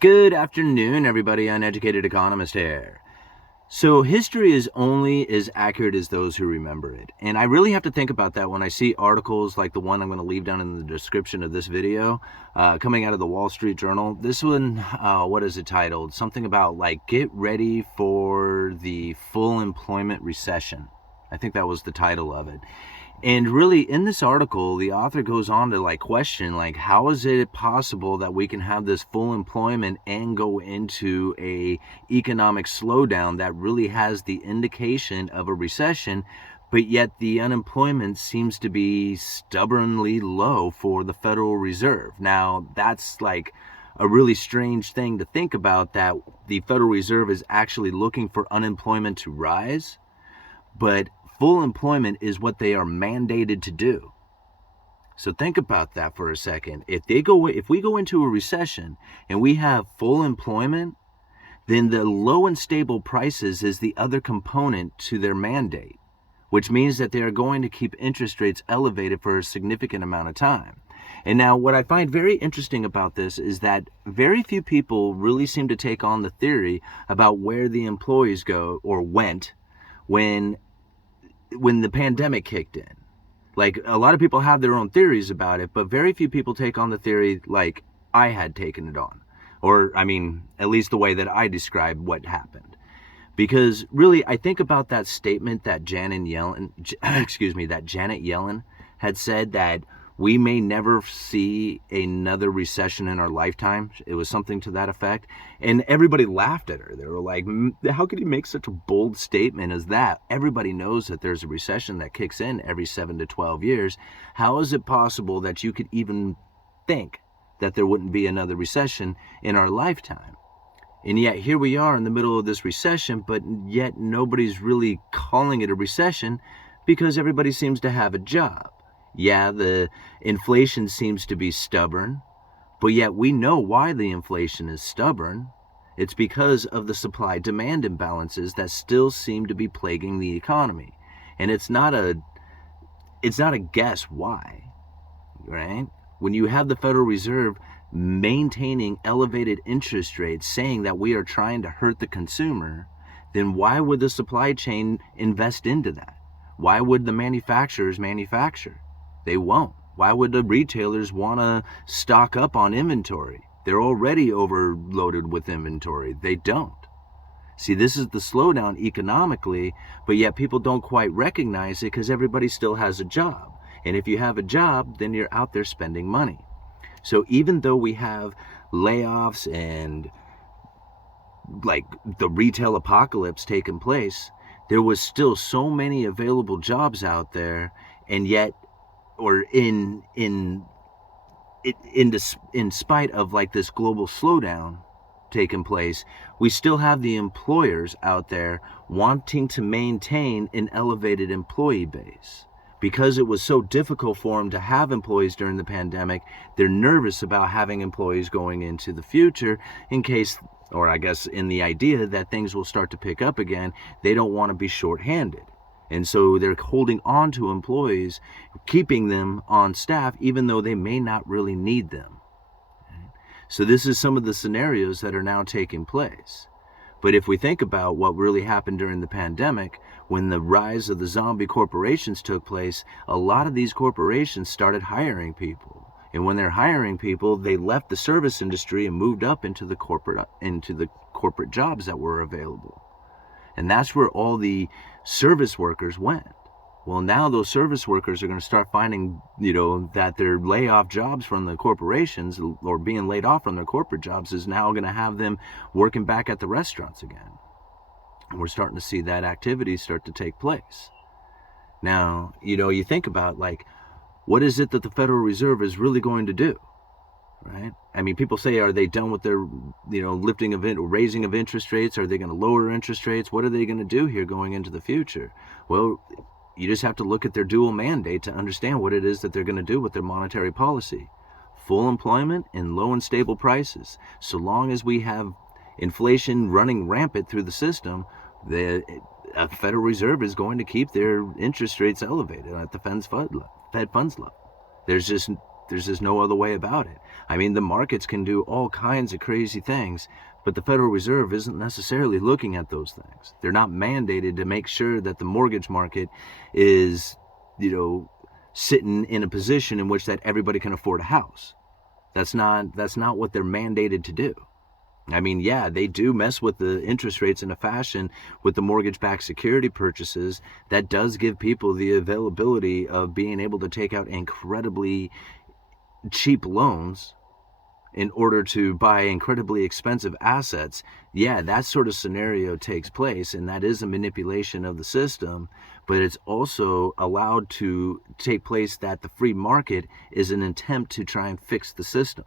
Good afternoon, everybody. Uneducated economist here. So history is only as accurate as those who remember it. And I really have to think about that when I see articles like the one I'm going to leave down in the description of this video, coming out of the Wall Street Journal. This one, what is it titled? Something about like, get ready for the full employment recession. I think that was the title of it. And really, in this article, the author goes on to question, how is it possible that we can have this full employment and go into a economic slowdown that really has the indication of a recession, but yet the unemployment seems to be stubbornly low for the Federal Reserve. Now, that's like a really strange thing to think about, that the Federal Reserve is actually looking for unemployment to rise, but full employment is what they are mandated to do. So think about that for a second. If we go into a recession and we have full employment, then the low and stable prices is the other component to their mandate, which means that they are going to keep interest rates elevated for a significant amount of time. And now what I find very interesting about this is that very few people really seem to take on the theory about where the employees go or went when the pandemic kicked in. Like, a lot of people have their own theories about it, but very few people take on the theory like I had taken it on. Or, I mean, at least the way that I described what happened. Because really, I think about that statement that Janet Yellen had said, that we may never see another recession in our lifetime. It was something to that effect. And everybody laughed at her. They were like, how could you make such a bold statement as that? Everybody knows that there's a recession that kicks in every 7 to 12 years. How is it possible that you could even think that there wouldn't be another recession in our lifetime? And yet here we are in the middle of this recession, but yet nobody's really calling it a recession because everybody seems to have a job. Yeah, the inflation seems to be stubborn, but yet we know why the inflation is stubborn. It's because of the supply-demand imbalances that still seem to be plaguing the economy. And it's not a guess why, right? When you have the Federal Reserve maintaining elevated interest rates, saying that we are trying to hurt the consumer, then why would the supply chain invest into that? Why would the manufacturers manufacture? They won't. Why would the retailers want to stock up on inventory? They're already overloaded with inventory. They don't. See, this is the slowdown economically, but yet people don't quite recognize it because everybody still has a job. And if you have a job, then you're out there spending money. So even though we have layoffs and like the retail apocalypse taking place, there was still so many available jobs out there, and yet, or in spite of like this global slowdown taking place, we still have the employers out there wanting to maintain an elevated employee base. Because it was so difficult for them to have employees during the pandemic, they're nervous about having employees going into the future in case, or I guess in the idea that things will start to pick up again. They don't want to be shorthanded. And so they're holding on to employees, keeping them on staff, even though they may not really need them. So this is some of the scenarios that are now taking place. But if we think about what really happened during the pandemic, when the rise of the zombie corporations took place, a lot of these corporations started hiring people. And when they're hiring people, they left the service industry and moved up into the corporate jobs that were available. And that's where all the service workers went. Well, now those service workers are going to start finding, that their layoff jobs from the corporations, or being laid off from their corporate jobs, is now going to have them working back at the restaurants again. And we're starting to see that activity start to take place. Now, you think about, what is it that the Federal Reserve is really going to do? Right? I mean, people say, are they done with their, raising of interest rates? Are they going to lower interest rates? What are they going to do here going into the future? Well, you just have to look at their dual mandate to understand what it is that they're going to do with their monetary policy. Full employment and low and stable prices. So long as we have inflation running rampant through the system, the Federal Reserve is going to keep their interest rates elevated at the Fed funds level. There's just no other way about it. I mean, the markets can do all kinds of crazy things, but the Federal Reserve isn't necessarily looking at those things. They're not mandated to make sure that the mortgage market is, sitting in a position in which that everybody can afford a house. That's not what they're mandated to do. I mean, yeah, they do mess with the interest rates in a fashion with the mortgage-backed security purchases. That does give people the availability of being able to take out incredibly cheap loans in order to buy incredibly expensive assets. Yeah, that sort of scenario takes place, and that is a manipulation of the system, but it's also allowed to take place that the free market is an attempt to try and fix the system.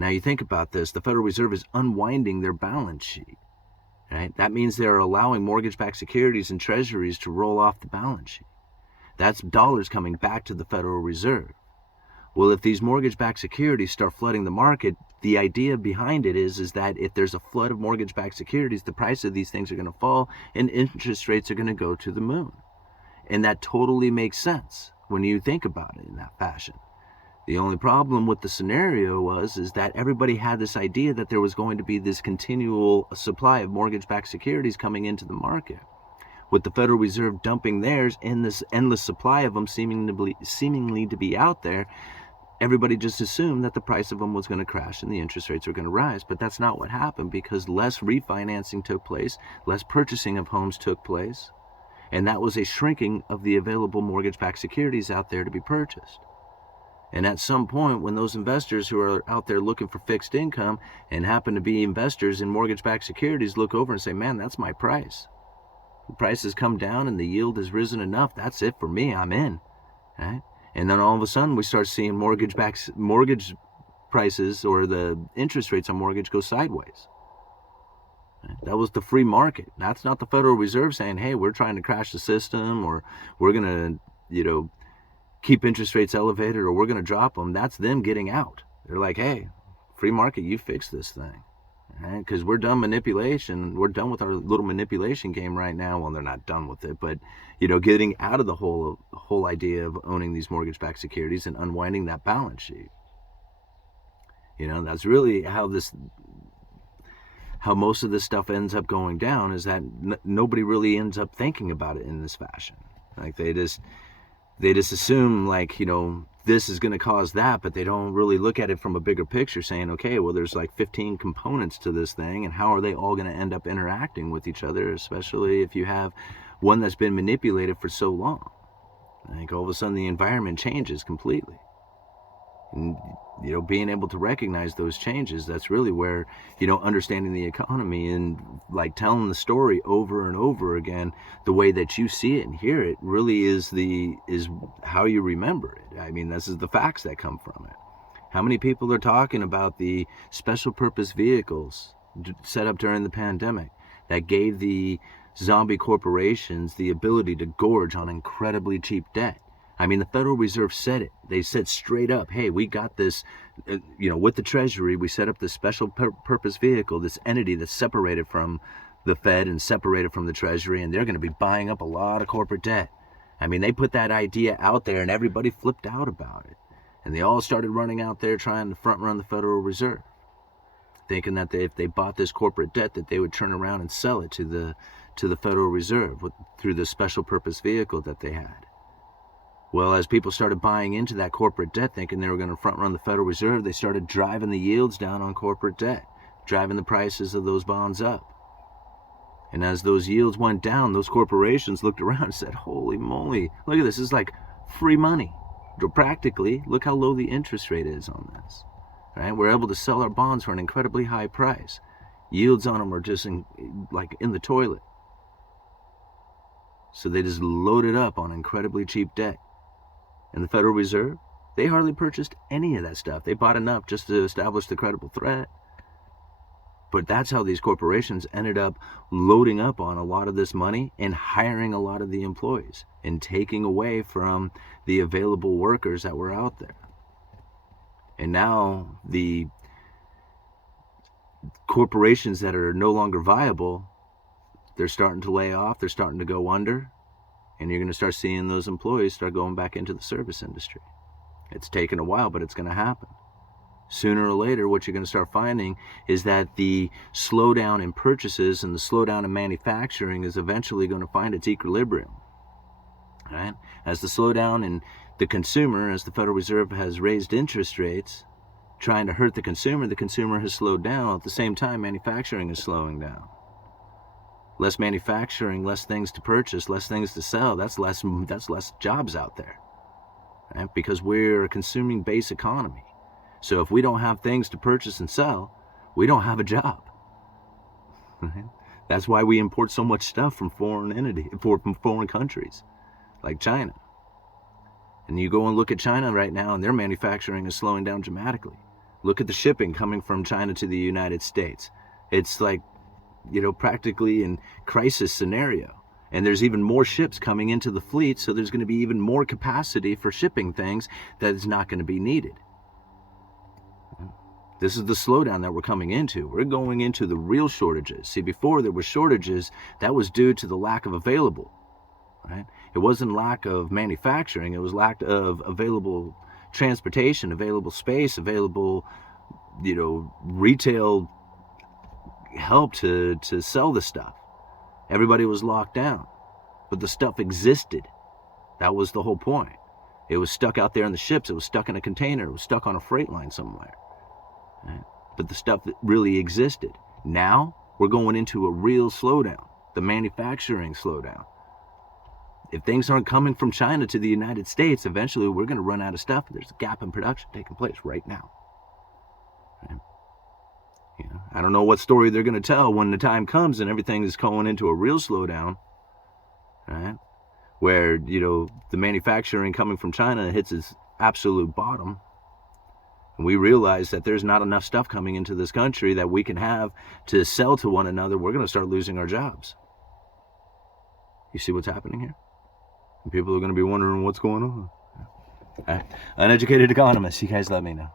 Now you think about this, the Federal Reserve is unwinding their balance sheet, right? That means they're allowing mortgage-backed securities and treasuries to roll off the balance sheet. That's dollars coming back to the Federal Reserve. Well, if these mortgage-backed securities start flooding the market, the idea behind it is that if there's a flood of mortgage-backed securities, the price of these things are going to fall and interest rates are going to go to the moon. And that totally makes sense when you think about it in that fashion. The only problem with the scenario is that everybody had this idea that there was going to be this continual supply of mortgage-backed securities coming into the market. With the Federal Reserve dumping theirs and this endless supply of them seemingly to be out there, everybody just assumed that the price of them was going to crash and the interest rates were going to rise. But that's not what happened, because less refinancing took place, less purchasing of homes took place, and that was a shrinking of the available mortgage-backed securities out there to be purchased. And at some point, when those investors who are out there looking for fixed income and happen to be investors in mortgage-backed securities look over and say, man, that's my price. The price has come down and the yield has risen enough. That's it for me. I'm in. Right? And then all of a sudden, we start seeing mortgage prices or the interest rates on mortgage go sideways. Right? That was the free market. That's not the Federal Reserve saying, hey, we're trying to crash the system, or we're going to, keep interest rates elevated, or we're going to drop them. That's them getting out. They're like, hey, free market, you fix this thing. Right? Because we're done manipulation. We're done with our little manipulation game right now. Well, they're not done with it, but getting out of the whole idea of owning these mortgage-backed securities and unwinding that balance sheet. That's really how most of this stuff ends up going down, is that nobody really ends up thinking about it in this fashion. Like they just assume, like, this is going to cause that, but they don't really look at it from a bigger picture, saying, okay, well, there's like 15 components to this thing, and how are they all going to end up interacting with each other, especially if you have one that's been manipulated for so long. Like, all of a sudden the environment changes completely. And, being able to recognize those changes, that's really where, understanding the economy and like telling the story over and over again, the way that you see it and hear it, really is how you remember it. I mean, this is the facts that come from it. How many people are talking about the special purpose vehicles set up during the pandemic that gave the zombie corporations the ability to gorge on incredibly cheap debt? I mean, the Federal Reserve said it. They said straight up, hey, we got this, with the Treasury, we set up this special purpose vehicle, this entity that's separated from the Fed and separated from the Treasury, and they're going to be buying up a lot of corporate debt. I mean, they put that idea out there and everybody flipped out about it. And they all started running out there trying to front run the Federal Reserve, thinking that if they bought this corporate debt, that they would turn around and sell it to the Federal Reserve through the special purpose vehicle that they had. Well, as people started buying into that corporate debt, thinking they were going to front run the Federal Reserve, they started driving the yields down on corporate debt, driving the prices of those bonds up. And as those yields went down, those corporations looked around and said, holy moly, look at this. This is like free money. Practically, look how low the interest rate is on this. Right? We're able to sell our bonds for an incredibly high price. Yields on them are just in the toilet. So they just loaded up on incredibly cheap debt. And the Federal Reserve, they hardly purchased any of that stuff. They bought enough just to establish the credible threat. But that's how these corporations ended up loading up on a lot of this money and hiring a lot of the employees and taking away from the available workers that were out there. And now the corporations that are no longer viable, they're starting to lay off, they're starting to go under. And you're going to start seeing those employees start going back into the service industry. It's taken a while, but it's going to happen. Sooner or later, what you're going to start finding is that the slowdown in purchases and the slowdown in manufacturing is eventually going to find its equilibrium. Right? As the slowdown in the consumer, as the Federal Reserve has raised interest rates, trying to hurt the consumer has slowed down. At the same time, manufacturing is slowing down. Less manufacturing, less things to purchase, less things to sell. That's less jobs out there, right? Because we're a consuming-based economy. So if we don't have things to purchase and sell, we don't have a job. Right? That's why we import so much stuff from from foreign countries, like China. And you go and look at China right now, and their manufacturing is slowing down dramatically. Look at the shipping coming from China to the United States. It's like, practically in crisis scenario. And there's even more ships coming into the fleet, so there's going to be even more capacity for shipping things that is not going to be needed. This is the slowdown that we're coming into. We're going into the real shortages. See, before there were shortages, that was due to the lack of available, right? It wasn't lack of manufacturing, it was lack of available transportation, available space, available, retail help to sell the stuff. Everybody was locked down, but the stuff existed. That was the whole point. It was stuck out there in the ships. It was stuck in a container. It was stuck on a freight line somewhere. Right? But the stuff that really existed. Now we're going into a real slowdown, the manufacturing slowdown. If things aren't coming from China to the United States, eventually we're going to run out of stuff. There's a gap in production taking place right now. Right? I don't know what story they're going to tell when the time comes and everything is going into a real slowdown, right? Where, the manufacturing coming from China hits its absolute bottom. And we realize that there's not enough stuff coming into this country that we can have to sell to one another. We're going to start losing our jobs. You see what's happening here? And people are going to be wondering what's going on. Uneducated economists, you guys let me know.